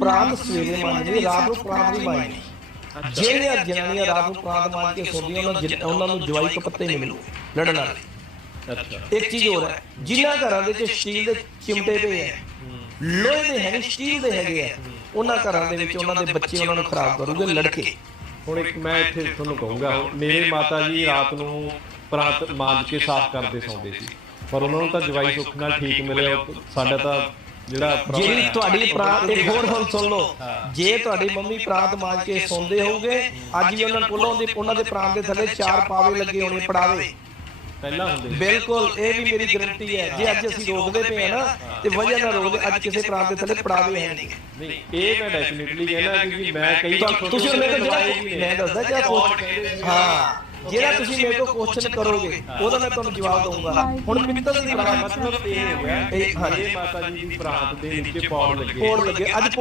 ਪ੍ਰਾਂਤ ਸਵੇਰੇ ਮੰਨਦੇ ਰਾਤ ਨੂੰ ਪ੍ਰਾਂਤ ਨਹੀਂ ਮੰਨਦੇ ਜਿਹੜੀਆਂ ਜਨਾਨੀਆਂ ਰਾਤ ਨੂੰ ਪ੍ਰਾਂਤ ਮੰਨ ਕੇ ਸੌਂਦੀਆਂ ਉਹਨਾਂ ਉਹਨਾਂ ਨੂੰ ਜਵਾਈ ਕਪੱਤੇ ਨਹੀਂ ਮਿਲੂ। ਲੜਨ ਵਾਲੇ। ਅੱਛਾ। ਇੱਕ ਚੀਜ਼ ਹੋਰ ਹੈ ਜਿਨ੍ਹਾਂ ਘਰਾਂ ਦੇ ਵਿੱਚ ਸਟੀਲ ਦੇ ਚਿਮਟੇ ਪਏ ਆ ਲੋਹੇ ਦੇ ਹੈਗੇ ਸਟੀਲ ਦੇ ਹੈਗੇ ਆ। ਉਹਨਾਂ ਘਰਾਂ ਦੇ ਵਿੱਚ ਉਹਨਾਂ ਦੇ ਬੱਚੇ ਉਹਨਾਂ ਨੂੰ ਖਰਾਬ ਕਰੂਗੇ ਲੜਕੇ। ਹੁਣ ਇੱਕ ਮੈਂ ਇੱਥੇ ਤੁਹਾਨੂੰ ਕਹੂੰਗਾ ਮੇਰੇ ਮਾਤਾ ਜੀ ਰਾਤ ਨੂੰ ਪ੍ਰਾਂਤ ਮਾਂਜ ਕੇ ਸਾਫ਼ ਕਰਦੇ ਸੌਂਦੇ ਸੀ। ਪਰ ਉਹਨਾਂ ਨੂੰ ਤਾਂ ਜਵਾਈ ਸੁੱਖ ਨਾਲ ਠੀਕ ਮਿਲਿਆ ਸਾਡਾ ਤਾਂ ਜਿਹੜਾ ਜਿਹੜੀ ਤੁਹਾਡੀ ਪ੍ਰਾਂਤ ਇੱਕ ਹੋਰ ਹੁਣ ਸੁਣ ਲਓ। ਜੇ ਤੁਹਾਡੀ ਮੰਮੀ ਪ੍ਰਾਂਤ ਮਾਂਜ ਕੇ ਸੌਂਦੇ ਹੋਗੇ ਅੱਜ ਵੀ ਉਹਨਾਂ ਕੋਲੋਂ ਦੇ ਉਹਨਾਂ ਦੇ ਪ੍ਰਾਂਤ ਦੇ ਥੱਲੇ ਚਾਰ ਪਾਵੇ ਲੱਗੇ ਹੋਣੇ ਪੜਾਵੇ। ਪਹਿਲਾਂ ਹੁੰਦੇ। ਬਿਲਕੁਲ ਇਹ ਵੀ ਮੇਰੀ ਗਾਰੰਟੀ ਹੈ। ਜੇ ਅੱਜ ਅਸੀਂ ਰੋਕਦੇ ਪਏ ਆ ਨਾ ਤੇ ਵਜ੍ਹਾ ਨਾਲ ਰੋਕਦੇ ਅੱਜ ਕਿਸੇ ਪ੍ਰਾਂਤ ਦੇ ਥੱਲੇ ਪੜਾਵੇ ਹੈ ਨਹੀਂ। ਇਹ ਮੈਂ ਡੈਫੀਨਿਟਲੀ ਕਹਿਣਾ ਕਿਉਂਕਿ ਮੈਂ ਕਈ ਤੁਸੀਂ ਮੇਰੇ ਕੋਲ ਜਿਹੜਾ ਮੈਂ ਦੱਸਦਾ ਜਿਹੜਾ ਹਾਂ। ਜਿਹੜਾ ਤੁਸੀਂ ਮੇਰੇ ਕੋਲ ਕੁਐਸਚਨ ਕਰੋਗੇ ਉਹਦਾ ਮੈਂ ਤੁਹਾਨੂੰ ਜਵਾਬ ਦਊਂਗਾ। ਹੁਣ ਪਿੱਤਲ ਦੀ ਮਤਲਬ ਇਹ ਹੋ ਗਿਆ ਇਹ- ਹਾਂਜੀ। ਮਾਤਾ ਜੀ ਦੀ ਪ੍ਰਾਂਤ ਦੇ ਨੀਚੇ ਪੌੜ ਲੱਗੇ। ਅੱਜ